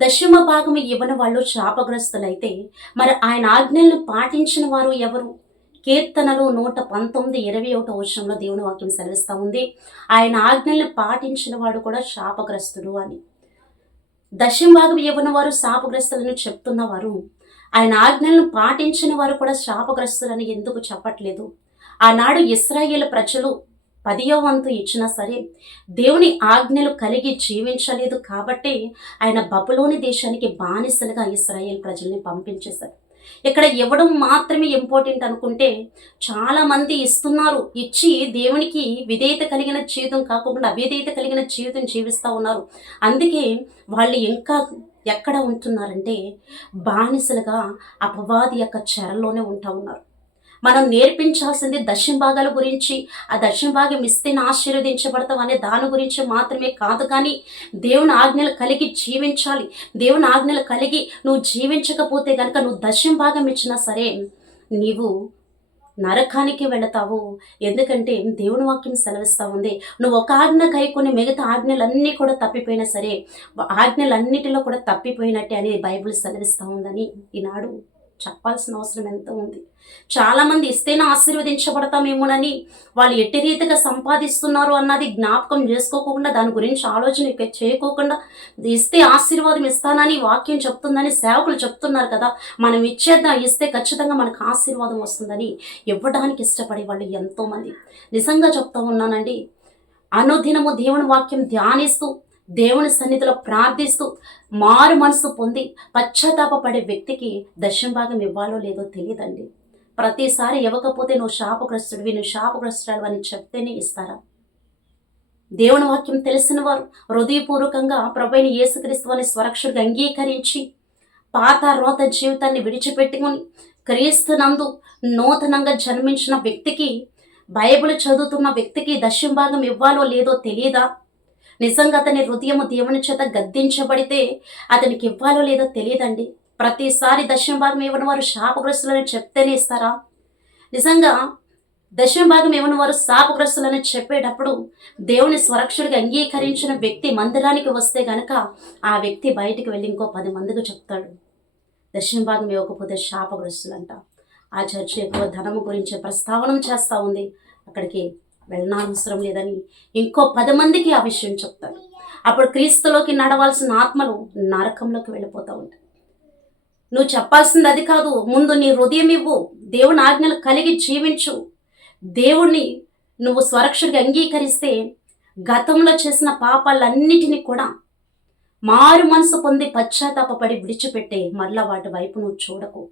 దశమ భాగము ఇవ్వని వాళ్ళు శాపగ్రస్తులైతే మరి ఆయన ఆజ్ఞలను పాటించిన వారు ఎవరు? కీర్తనలు 119:21 వచనంలో దేవుని వాక్యం సెలవిస్తా ఉంది. ఆయన ఆజ్ఞలను పాటించిన వాడు కూడా శాపగ్రస్తుడు అని. దశమ భాగం ఇవ్వని వారు శాపగ్రస్తులని చెప్తున్నవారు ఆయన ఆజ్ఞలను పాటించిన వారు కూడా శాపగ్రస్తులని ఎందుకు చెప్పట్లేదు? ఆనాడు ఇశ్రాయేలు ప్రజలు 10వ వంతు ఇచ్చినా సరే దేవుని ఆజ్ఞలు కలిగి జీవించలేదు కాబట్టి ఆయన బబులోని దేశానికి బానిసలుగా ఇశ్రాయేల్ ప్రజల్ని పంపించేశారు. ఇక్కడ ఇవ్వడం మాత్రమే ఇంపార్టెంట్ అనుకుంటే చాలామంది ఇస్తున్నారు, ఇచ్చి దేవునికి విధేయత కలిగిన జీవితం కాకుండా అవిధేయత కలిగిన జీవితం జీవిస్తూ ఉన్నారు. అందుకే వాళ్ళు ఇంకా ఎక్కడ ఉంటున్నారంటే బానిసలుగా అపవాది యొక్క చెరలోనే ఉంటా ఉన్నారు. మనం నేర్పించాల్సింది దశమ భాగాల గురించి, ఆ దశమ భాగం ఇస్తేనే ఆశీర్వదించబడతాం అనే దాని గురించి మాత్రమే కాదు, కానీ దేవుని ఆజ్ఞలు కలిగి జీవించాలి. దేవుని ఆజ్ఞలు కలిగి నువ్వు జీవించకపోతే కనుక నువ్వు దశమ భాగం ఇచ్చినా సరే నీవు నరకానికి వెళతావు. ఎందుకంటే దేవుని వాక్యం సెలవిస్తూ ఉంది, నువ్వు ఒక ఆజ్ఞ కైకొని మిగతా ఆజ్ఞలన్నీ కూడా తప్పిపోయినా సరే ఆజ్ఞలన్నిటిలో కూడా తప్పిపోయినట్టే అని బైబిల్ సెలవిస్తూ ఉందని ఈనాడు చెప్పాల్సిన అవసరం ఎంతో ఉంది. చాలామంది ఇస్తేనే ఆశీర్వదించబడతామేమోనని వాళ్ళు ఎట్టి రీతిగా సంపాదిస్తున్నారు అన్నది జ్ఞాపకం చేసుకోకుండా, దాని గురించి ఆలోచన చేయకోకుండా ఇస్తే ఆశీర్వాదం ఇస్తానని వాక్యం చెప్తుందని సేవకులు చెప్తున్నారు కదా, మనం ఇచ్చేద్దాం, ఇస్తే ఖచ్చితంగా మనకు ఆశీర్వాదం వస్తుందని ఇవ్వడానికి ఇష్టపడే వాళ్ళు ఎంతోమంది. నిజంగా చెప్తా ఉన్నానండి, అనుదినము దేవుని వాక్యం ధ్యానిస్తూ దేవుని సన్నిధిలో ప్రార్థిస్తూ మారు మనసు పొంది పశ్చాత్తాపపడే వ్యక్తికి దశమ భాగం ఇవ్వాలో లేదో తెలియదండి. ప్రతిసారి ఇవ్వకపోతే నువ్వు శాపగ్రస్తుడివి, నువ్వు శాపగ్రస్తురాలు అని చెప్తేనే ఇస్తారా? దేవుని వాక్యం తెలిసిన వారు హృదయపూర్వకంగా ప్రభువైన యేసుక్రీస్తు అని స్వరక్షకుడిగా అంగీకరించి పాత రోత జీవితాన్ని విడిచిపెట్టుకొని క్రీస్తునందు నూతనంగా జన్మించిన వ్యక్తికి, బైబిల్ చదువుతున్న వ్యక్తికి దశమ భాగం ఇవ్వాలో లేదో తెలియదా? నిజంగా అతని హృదయము దేవుని చేత గద్దించబడితే అతనికి ఇవ్వాలో లేదో తెలియదండి. ప్రతిసారి దశమ భాగం ఇవ్వని వారు శాపగ్రస్తులని చెప్తేనే ఇస్తారా? నిజంగా దశమ భాగం ఇవ్వని వారు శాపగ్రస్తులని చెప్పేటప్పుడు దేవుని స్వరక్షుడిగా అంగీకరించిన వ్యక్తి మందిరానికి వస్తే గనక ఆ వ్యక్తి బయటికి వెళ్ళి ఇంకో 10 మందికి చెప్తాడు, దశమ భాగం ఇవ్వకపోతే శాపగ్రస్తులంట. ఆ చర్చ ఎక్కువ ధనము గురించి ప్రస్తావన చేస్తూ ఉంది, అక్కడికి వెళ్ళనవసరం లేదని ఇంకో 10 మందికి ఆ విషయం చెప్తారు. అప్పుడు క్రీస్తులోకి నడవాల్సిన ఆత్మలు నరకంలోకి వెళ్ళిపోతూ ఉంటాయి. నువ్వు చెప్పాల్సింది అది కాదు, ముందు నీ హృదయం ఇవ్వు, దేవుని ఆజ్ఞలు కలిగి జీవించు. దేవుణ్ణి నువ్వు స్వరక్షకుడిగా అంగీకరిస్తే గతంలో చేసిన పాపాలన్నిటినీ కూడా మారు మనసు పొంది పశ్చాత్తాపపడి విడిచిపెట్టే మరలా వాటి వైపు నువ్వు చూడకు.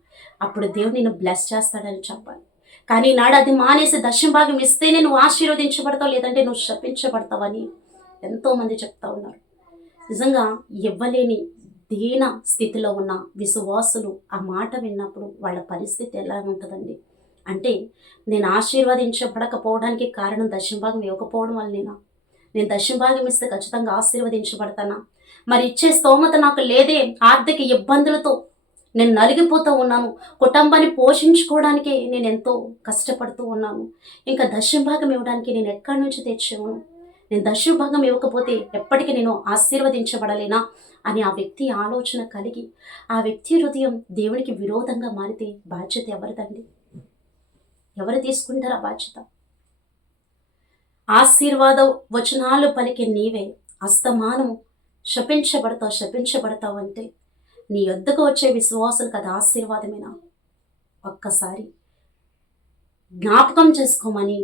అప్పుడు దేవుడు నిన్ను బ్లెస్ చేస్తాడని చెప్పాలి. కానీ నాడు అది మానేసి దశమ భాగం ఇస్తేనే నువ్వు ఆశీర్వదించబడతావు, లేదంటే నువ్వు శపించబడతావని ఎంతోమంది చెప్తా ఉన్నారు. నిజంగా ఇవ్వలేని దీన స్థితిలో ఉన్న విశ్వాసులు ఆ మాట విన్నప్పుడు వాళ్ళ పరిస్థితి ఎలా ఉంటుందండి? అంటే నేను ఆశీర్వదించబడకపోవడానికి కారణం దశమ భాగం ఇవ్వకపోవడం వల్లనేనా? నేను దశమ భాగం ఇస్తే ఖచ్చితంగా ఆశీర్వదించబడతానా? మరి ఇచ్చే స్తోమత నాకు లేదే, ఆర్థిక ఇబ్బందులతో నేను నలిగిపోతూ ఉన్నాను, కుటుంబాన్ని పోషించుకోవడానికి నేను ఎంతో కష్టపడుతూ ఉన్నాను, ఇంకా దశమ భాగం ఇవ్వడానికి నేను ఎక్కడి నుంచి తెచ్చాను? నేను దశమ భాగం ఇవ్వకపోతే ఎప్పటికీ నేను ఆశీర్వదించబడలేనా అని ఆ వ్యక్తి ఆలోచన కలిగి ఆ వ్యక్తి హృదయం దేవునికి విరోధంగా మారితే బాధ్యత ఎవరిదండి? ఎవరు తీసుకుంటారు ఆ బాధ్యత? ఆశీర్వాద వచనాలు పలికే నీవే అస్తమానము శపించబడతావు శపించబడతావు అంటే నీ వద్దకు వచ్చే విశ్వాసులకు అది ఆశీర్వాదమేనా? ఒక్కసారి జ్ఞాపకం చేసుకోమని